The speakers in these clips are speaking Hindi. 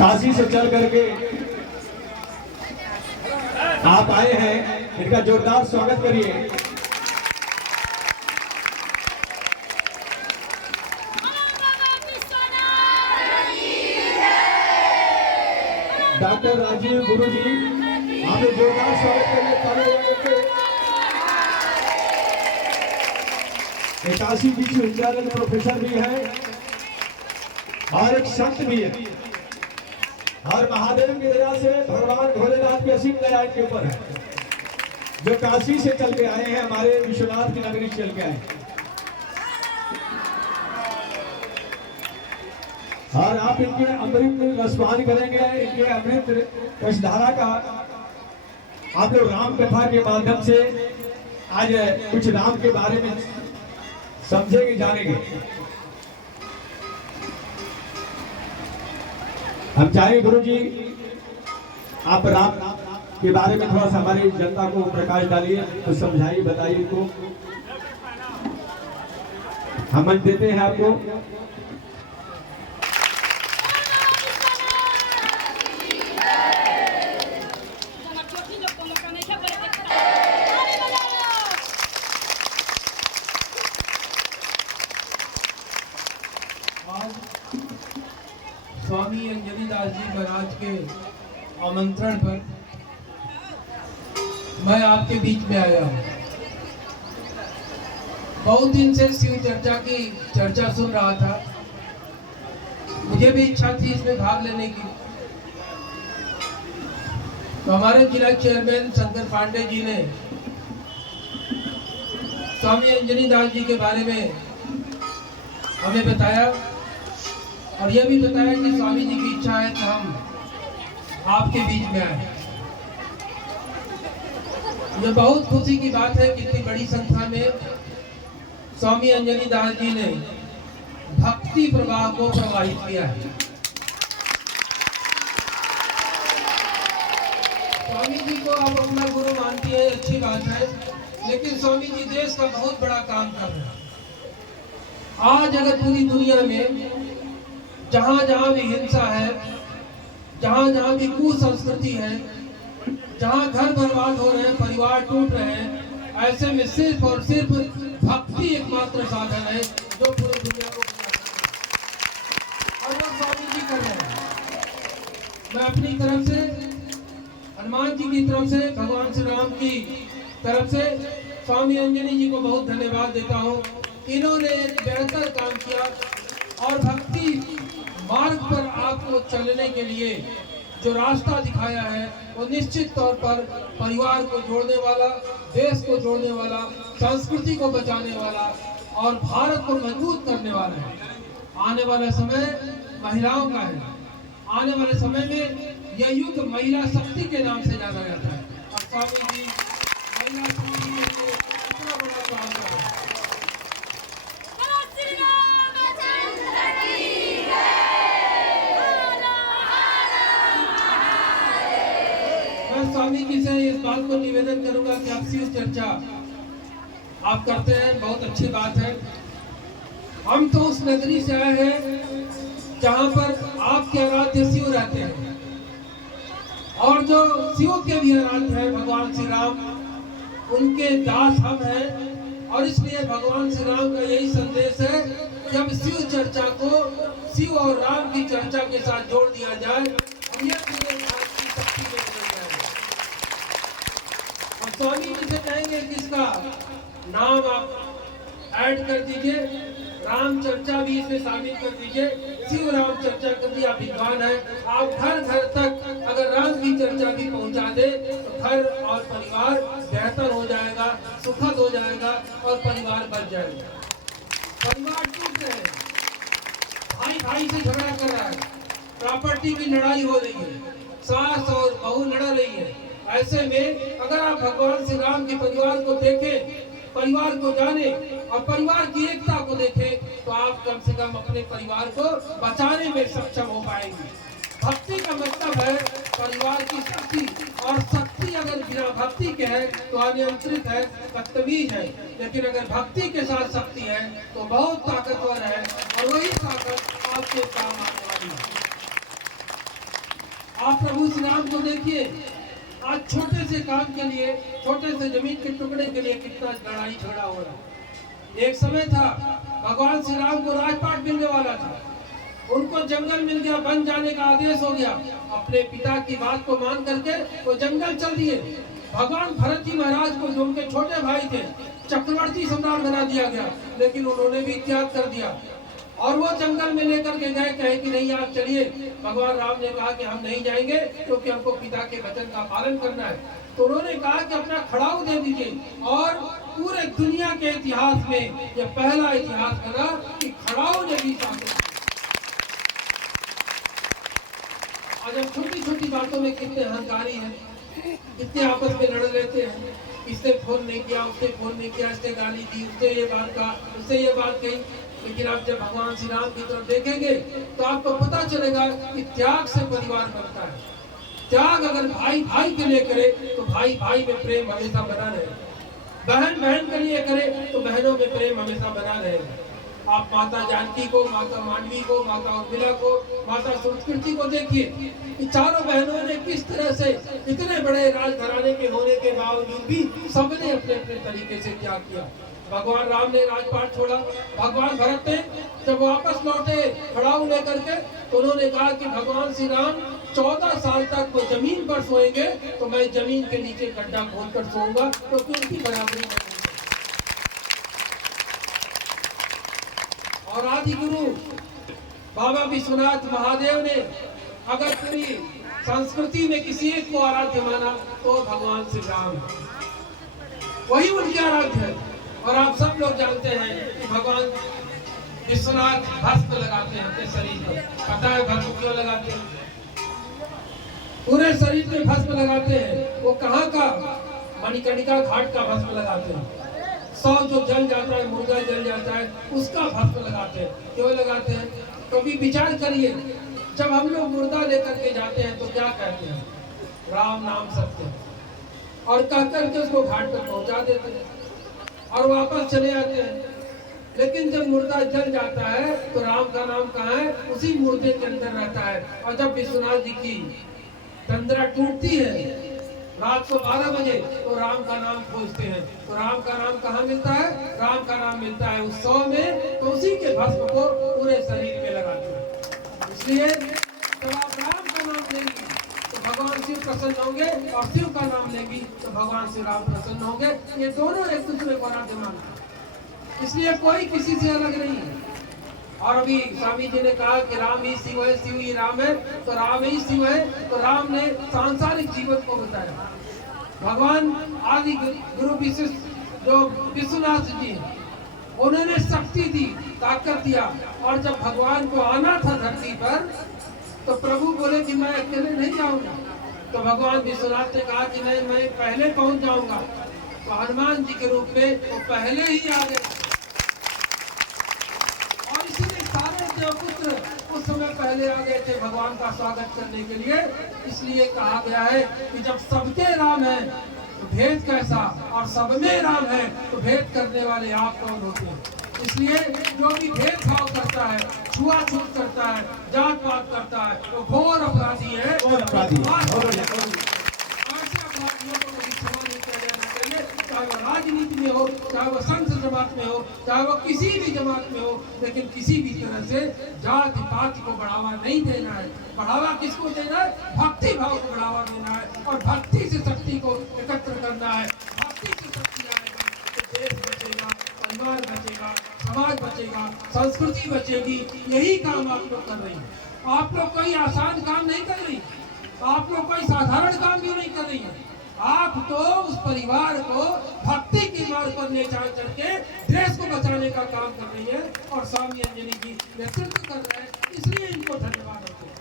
काशी से चल करके आप आए हैं, इनका जोरदार स्वागत करिए। डॉक्टर राजीव गुरु जी, आपने जोरदार स्वागत करिए। काशी विश्वविद्यालय में प्रोफेसर भी है और एक संत भी है, और महादेव की दया से भगवान भोलेनाथ की असीम दया इनके ऊपर है, जो काशी से चल के आए हैं, हमारे विश्वनाथ की नगरी चल के आए। और आप इनके अमृत रसपान करेंगे, इनके अमृत रसधारा का आप लोग राम कथा के माध्यम से आज कुछ राम के बारे में समझेंगे, जानेंगे। हम चाहेंगे गुरु जी आप राम के बारे में थोड़ा सा हमारी जनता को प्रकाश डालिए, कुछ समझाइए, बताइए इनको। हम मंच देते हैं आपको। स्वामी अंजनी दास जी महाराज के आमंत्रण पर मैं आपके बीच में आया हूँ। बहुत दिन से शिव चर्चा की चर्चा सुन रहा था, मुझे भी इच्छा थी इसमें भाग लेने की। तो हमारे जिला चेयरमैन शंकर पांडे जी ने स्वामी अंजनी दास जी के बारे में हमें बताया, और यह भी बताया कि स्वामी जी की इच्छा है कि हम आपके बीच में आए। यह बहुत खुशी की बात है कि इतनी बड़ी संख्या में स्वामी अंजनी दास जी ने भक्ति प्रवाह को प्रवाहित किया है। स्वामी जी को आप अपना गुरु मानती है, अच्छी बात है, लेकिन स्वामी जी देश का बहुत बड़ा काम कर रहे हैं। आज अगर पूरी दुनिया में जहाँ जहाँ भी हिंसा है, जहाँ जहाँ भी कुसंस्कृति है, जहाँ घर बर्बाद हो रहे हैं, परिवार टूट रहे हैं, ऐसे में सिर्फ और सिर्फ भक्ति एकमात्र साधन है जो पूरी दुनिया को बचा सकता है, और वो स्वामी जी कर रहे हैं। मैं अपनी तरफ से, हनुमान जी की तरफ से, भगवान श्री राम की तरफ से स्वामी अंजनी जी को बहुत धन्यवाद देता हूँ। इन्होंने एक बेहतर काम किया और भक्ति मार्ग पर आपको चलने के लिए जो रास्ता दिखाया है वो निश्चित तौर पर परिवार को जोड़ने वाला, देश को जोड़ने वाला, संस्कृति को बचाने वाला और भारत को मजबूत करने वाला है। आने वाला समय महिलाओं का है। आने वाले समय में यह युग महिला शक्ति के नाम से जाना जाता है, और स्वामी जी महिला शक्ति के लिए इतना बड़ा काम कर रहे हैं। स्वामी जी से इस बात को निवेदन करूंगा कि आप शिव चर्चा आप करते हैं, बहुत अच्छी बात है। हम तो उस नगरी से आए हैं जहां पर आपके आराध्य शिव रहते हैं, और जो शिव के भी आराध्य है भगवान श्री राम, उनके दास हम हैं। और इसलिए भगवान श्री राम का यही संदेश है, जब शिव चर्चा को शिव और राम की चर्चा के साथ जोड़ दिया जाए, और यह पूरे भारत की शक्ति में बदल जाएगा। स्वामी जी से कहेंगे कि इसका नाम आप ऐड कर दीजिए, राम चर्चा भी इसमें शामिल कर दीजिए। शिव राम चर्चा का भी आप विद्वान है, आप घर घर तक अगर राम की चर्चा भी पहुंचा दे तो घर और परिवार बेहतर हो जाएगा, सुखद हो जाएगा और परिवार बच जाएगा। परिवार टूट रहे हैं, भाई भाई से झगड़ा कर रहा है, प्रॉपर्टी की लड़ाई हो रही है, सास और बहू लड़ रही है। ऐसे में अगर आप भगवान श्री राम के परिवार को देखें, परिवार को जाने और परिवार की एकता को देखें, तो आप कम से कम अपने परिवार को बचाने में सक्षम हो पाएंगे। भक्ति का मतलब है परिवार की शक्ति, और शक्ति अगर बिना भक्ति के है तो अनियंत्रित है, बदतमीज है, लेकिन अगर भक्ति के साथ शक्ति है तो बहुत ताकतवर है, और वही ताकत आपके काम आने वाली है। आप प्रभु श्री राम को देखिए, आज छोटे से काम के लिए, छोटे से जमीन के टुकड़े के लिए कितना लड़ाई झगड़ा हो रहा है। एक समय था भगवान श्री राम को राजपाट मिलने वाला था, उनको जंगल मिल गया, बन जाने का आदेश हो गया। अपने पिता की बात को मान करके वो जंगल चल दिए। भगवान भरत जी महाराज को, जो उनके छोटे भाई थे, चक्रवर्ती सम्राट बना दिया गया, लेकिन उन्होंने भी त्याग कर दिया और वो जंगल में लेकर के गए, कहे कि नहीं आप चलिए। भगवान राम ने कहा कि हम नहीं जाएंगे क्योंकि हमको पिता के वचन का पालन करना है। तो उन्होंने कहा कि अपना खड़ाऊ दे दीजिए, और पूरे दुनिया के इतिहास में यह पहला इतिहास बना कि खड़ाऊ ने भी शासन। आज हम छोटी छोटी बातों में कितने अहंकारी हैं, कितने आपस में लड़ लेते हैं। इसने फोन नहीं किया, उसने फोन नहीं किया, इसने गाली दी, उसने ये बात कहा, उसने ये बात कही। लेकिन आप जब भगवान श्री राम की तरफ देखेंगे तो आपको पता चलेगा कि त्याग से परिवार बनता है। त्याग अगर भाई भाई के लिए करे तो भाई भाई में प्रेम हमेशा बना रहे, बहन बहन के लिए करे तो बहनों में प्रेम हमेशा बना रहे। आप माता जानकी को, माता मांडवी को, माता उर्मिला को, माता संस्कृति को देखिए कि चारों बहनों ने किस तरह से, इतने बड़े राजघराने के होने के बावजूद भी सबने अपने अपने तरीके से त्याग किया। भगवान राम ने राजपाट छोड़ा, भगवान भरत ने जब वापस लौटे खड़ाऊ लेकर के, तो उन्होंने कहा कि भगवान श्री राम 14 साल तक वो जमीन पर सोएंगे तो मैं जमीन के नीचे गड्ढा खोद कर सोऊंगा, क्योंकि उनकी बराबरी नहीं। और आदि गुरु बाबा विश्वनाथ महादेव ने अगर पूरी संस्कृति में किसी एक को आराध्य माना तो भगवान श्री राम, वही उनके आराध्य है। और आप सब लोग जानते हैं कि भगवान विश्वनाथ भस्म लगाते हैं अपने शरीर पर। पता है भस्म क्यों लगाते हैं? पूरे शरीर में भस्म लगाते हैं। वो कहाँ का? मणिकर्णिका घाट का भस्म लगाते हैं। सौ जो जल जाता है, मुर्गा जल जाता है, उसका भस्म लगाते हैं। क्यों लगाते हैं? कभी विचार करिए, जब हम लोग मुर्दा लेकर के जाते हैं तो क्या कहते हैं? राम नाम सत्य, और कहकर के उसको घाट पर पहुंचा देते हैं और वापस चले आते हैं। लेकिन जब मुर्दा जल जाता है तो राम का नाम कहाँ है? उसी मुर्दे के अंदर रहता है। और जब विश्वनाथ जी की तंद्रा टूटती है रात को 12 बजे, तो राम का नाम खोजते हैं। तो राम का नाम कहाँ मिलता है? राम का नाम मिलता है उस 100 में, तो उसी के भस्म को पूरे शरीर में लगाते हैं। इसलिए जब आप राम का नाम लेंगे तो भगवान शिव प्रसन्न होंगे, और शिव का नाम लेंगी तो भगवान श्री राम प्रसन्न होंगे। ये दोनों एक दूसरे को आराध्य मानते हैं, इसलिए कोई किसी से अलग नहीं है। और अभी स्वामी जी ने कहा कि राम ही शिव है, शिव ही राम है, तो राम ही शिव है। तो राम ने सांसारिक जीवन को बताया। भगवान आदि गुरु विशिष्ट जो विश्वनाथ जी हैं, उन्होंने शक्ति दी, ताकत दिया। और जब भगवान को आना था धरती पर तो प्रभु बोले कि मैं अकेले नहीं जाऊंगा। तो भगवान विश्वनाथ ने कहा कि नहीं, मैं पहले पहुंच जाऊंगा। तो हनुमान जी के रूप में वो पहले ही आ गए, और इसीलिए सारे देवपुत्र उस समय पहले आ गए थे भगवान का स्वागत करने के लिए। इसलिए कहा गया है कि जब सबके राम है तो भेद कैसा, और सब में राम है तो भेद करने वाले आप कौन होते हैं? इसलिए जो भी भेदभाव करता है, छुआछूत करता है, जात पात करता है, वो घोर अपराधी है। और अपराधी ऐसे अपराधियों को कभी क्षमा नहीं किया जाना चाहिए, चाहे वो राजनीति में हो, चाहे वो संत जमात में हो, चाहे वो किसी भी जमात में हो। लेकिन किसी भी तरह से जाति पाति को बढ़ावा नहीं देना है। बढ़ावा किसको देना है? भक्ति भाव को बढ़ावा देना है, और भक्ति से शक्ति को एकत्र करना है। भक्ति से शक्ति आएगा तो देश बचेगा, परिवार बचेगा, समाज बचेगा, संस्कृति बचेगी। यही काम आप लोग कर रही हैं। आप लोग कोई आसान काम नहीं कर रही, आप लोग कोई साधारण काम भी नहीं कर रही है। आप तो उस परिवार को भक्ति की मार्ग पर ले जा करके देश को बचाने का काम कर रही है, और स्वामी अंजनी जी नेतृत्व कर रहे हैं। इसलिए इनको धन्यवाद होते हैं।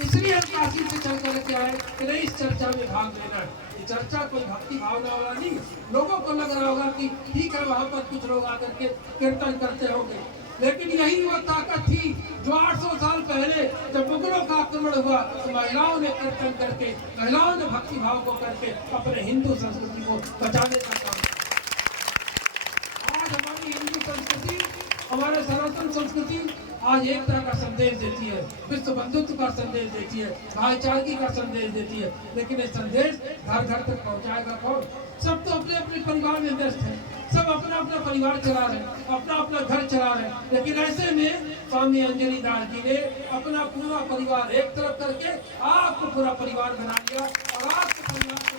इसलिए हम काशी से चल करके आए कि नहीं, इस चर्चा में भाग लेना है। ये चर्चा कोई भक्ति भावना वाला नहीं। लोगों को लग रहा होगा कि ठीक है, वहां पर कुछ लोग आकर के कीर्तन करते होंगे, लेकिन यही वो ताकत थी जो 800 साल पहले जब मुगलों का आक्रमण हुआ तो महिलाओं ने कीर्तन करके, महिलाओं ने भक्ति भाव को करके अपने हिंदू संस्कृति को बचाने का काम। आज हमारी हिंदू संस्कृति हमारे सनातन संस्कृति आज एकता का संदेश देती है, विश्व बंधुत्व का संदेश देती है, भाईचारगी का संदेश देती है, लेकिन ये संदेश घर घर तक पहुंचाएगा कौन? सब तो अपने अपने परिवार में व्यस्त है, सब अपना अपना परिवार चला रहे हैं, अपना अपना घर चला रहे हैं। लेकिन ऐसे में स्वामी अंजनी दास जी ने अपना पूरा परिवार एक तरफ करके आपको पूरा परिवार बना लिया और आपके परिवार को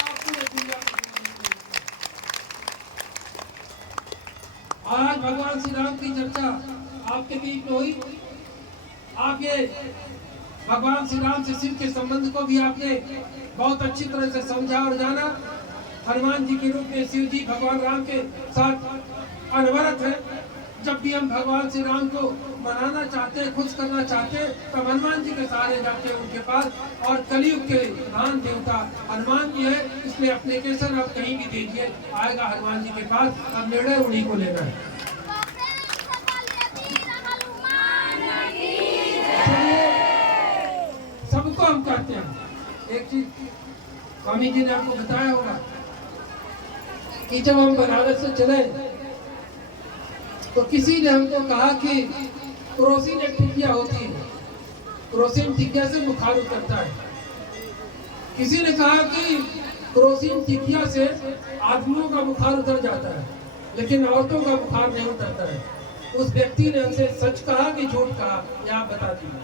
आप पूरे दुनिया में। आज भगवान श्री राम की चर्चा आपके बीच में हुई, आपके भगवान श्री राम से शिव के संबंध को भी आपने बहुत अच्छी तरह से समझा और जाना। हनुमान जी के रूप में शिव जी भगवान राम के साथ अनवरत है। जब भी हम भगवान श्री राम को मनाना चाहते हैं, खुश करना चाहते हैं, तब हनुमान जी के सहारे जाते हैं उनके पास। और कलयुग के प्रधान देवता हनुमान जी है, इसलिए एप्लीकेशन आप कहीं भी दीजिए, आएगा हनुमान जी के पास। अब निर्णय उन्हीं को लेना है। सबको हम कहते हैं एक चीज, स्वामी जी ने आपको बताया होगा कि जब हम बनारस से चले तो किसी ने हमको कहा कि क्रोसिन एक टिकिया होती है, क्रोसिन टिकिया से बुखार उतरता है। किसी ने कहा कि क्रोसिन टिकिया से आदमियों का बुखार उतर जाता है, लेकिन औरतों का बुखार नहीं उतरता है। उस व्यक्ति ने हमसे सच कहा कि झूठ कहा, ये आप बता दीजिए।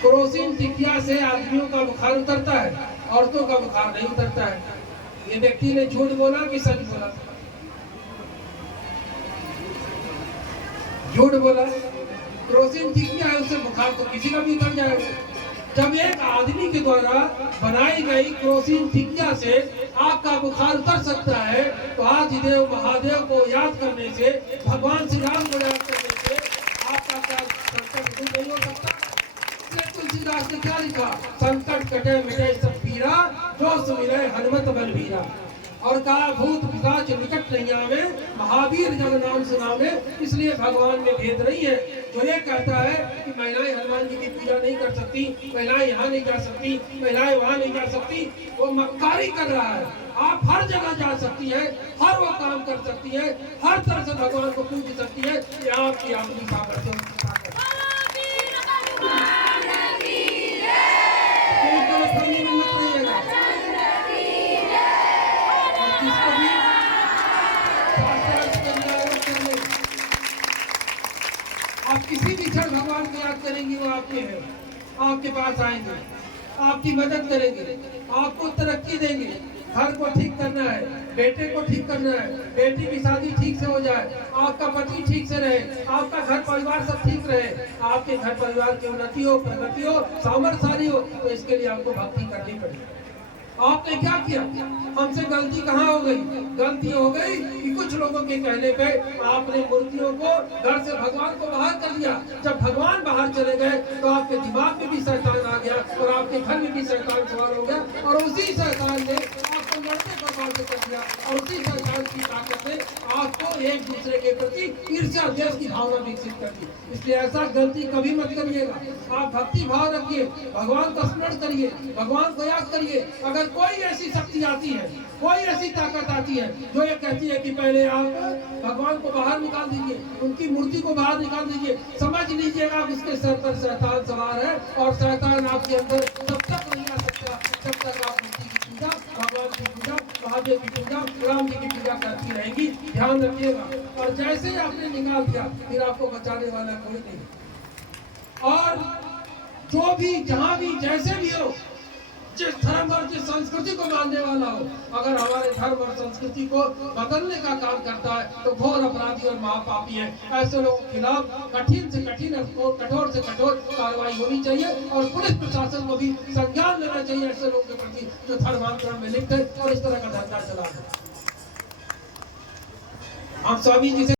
क्रोसिन टिकिया से आदमियों का बुखार उतरता है, औरतों का बुखार नहीं उतरता है। ये व्यक्ति ने झूठ बोला कि सच बोला? झूठ बोला। क्रोसिन टिकिया है, उससे बुखार तो किसी का भी उतर जाएगा। जब एक आदमी के द्वारा बनाई गई क्रोसिन टिकिया से आग का बुखार उतर सकता है, तो आदिदेव महादेव को याद करने से, भगवान श्री राम को याद करने से आपका क्या संकट दूर नहीं हो सकता? तुलसीदास ने क्या लिखा? संकट कटे मिटे सब पीरा, जो सुमिरै हनुमत बलबीरा। और कहा भूत पिशाच निकट नहीं आवे, महावीर जब नाम सुनावे। इसलिए भगवान में भेद नहीं है। जो ये कहता है कि महिलाएं हनुमान जी की पूजा नहीं कर सकती, महिलाएं यहाँ नहीं जा सकती, महिलाएं वहाँ नहीं जा सकती, वो मक्कारी कर रहा है। आप हर जगह जा सकती है, हर वो काम कर सकती है, हर तरह से भगवान को पूज सकती है। ये आपकी अपनी सामर्थ्य आप किसी भी क्षण भगवान को याद करेंगे, वो आपके हैं, आपके पास आएंगे, आपकी मदद करेंगे, आपको तरक्की देंगे। घर को ठीक करना है, बेटे को ठीक करना है, बेटी की शादी ठीक से हो जाए, आपका पति ठीक से रहे, आपका घर परिवार सब ठीक रहे, आपके घर परिवार की उन्नति हो, प्रगति हो, सामर्थ्यशाली हो, तो इसके लिए आपको भक्ति करनी पड़ेगी। आपने क्या किया? हमसे गलती कहाँ हो गई? गलती हो गई कि कुछ लोगों के कहने पे आपने मूर्तियों को घर से भगवान को बाहर कर दिया। जब भगवान बाहर चले गए तो आपके दिमाग में भी शैतान आ गया और आपके घर में भी शैतान सवार हो गया, और उसी शैतान ने आपको लड़ते भगवान से कर दिया, और उसी शैतान की ताकत ने आपको एक दूसरे के प्रति ईर्ष्या द्वेष की भावना विकसित कर दी। इसलिए ऐसा गलती कभी मत करिएगा। आप भक्ति भाव रखिए, भगवान का स्मरण करिए, भगवान को याद करिए। अगर कोई ऐसी शक्ति आती है, कोई ऐसी ताकत आती है जो ये कहती है कि पहले आप भगवान को बाहर निकाल दीजिए, उनकी मूर्ति को बाहर निकाल दीजिए, समझ लीजिएगा उसके सर पर शैतान सवार है, और शैतान आपके अंदर तब तक नहीं आ सकता जब तक आप मूर्ति की पूजा, भगवान की पूजा, महादेव की पूजा, राम जी की पूजा करती रहेंगी। ध्यान रखिएगा। और जैसे ही आपने निकाल दिया, फिर आपको बचाने वाला कोई नहीं। और जो भी जहां भी जैसे भी हो, जिस धर्म और जिस संस्कृति को मानने वाला हो, अगर हमारे धर्म और संस्कृति को बदलने का काम करता है तो घोर अपराधी और महापापी है। ऐसे लोगों के खिलाफ कठिन से कठिन और कठोर से कठोर कार्रवाई होनी चाहिए, और पुलिस प्रशासन को भी संज्ञान लेना चाहिए ऐसे लोगों के प्रति जो धर्मांतरण में लिप्त है और इस तरह का धंधा चला है। हम स्वामी जी से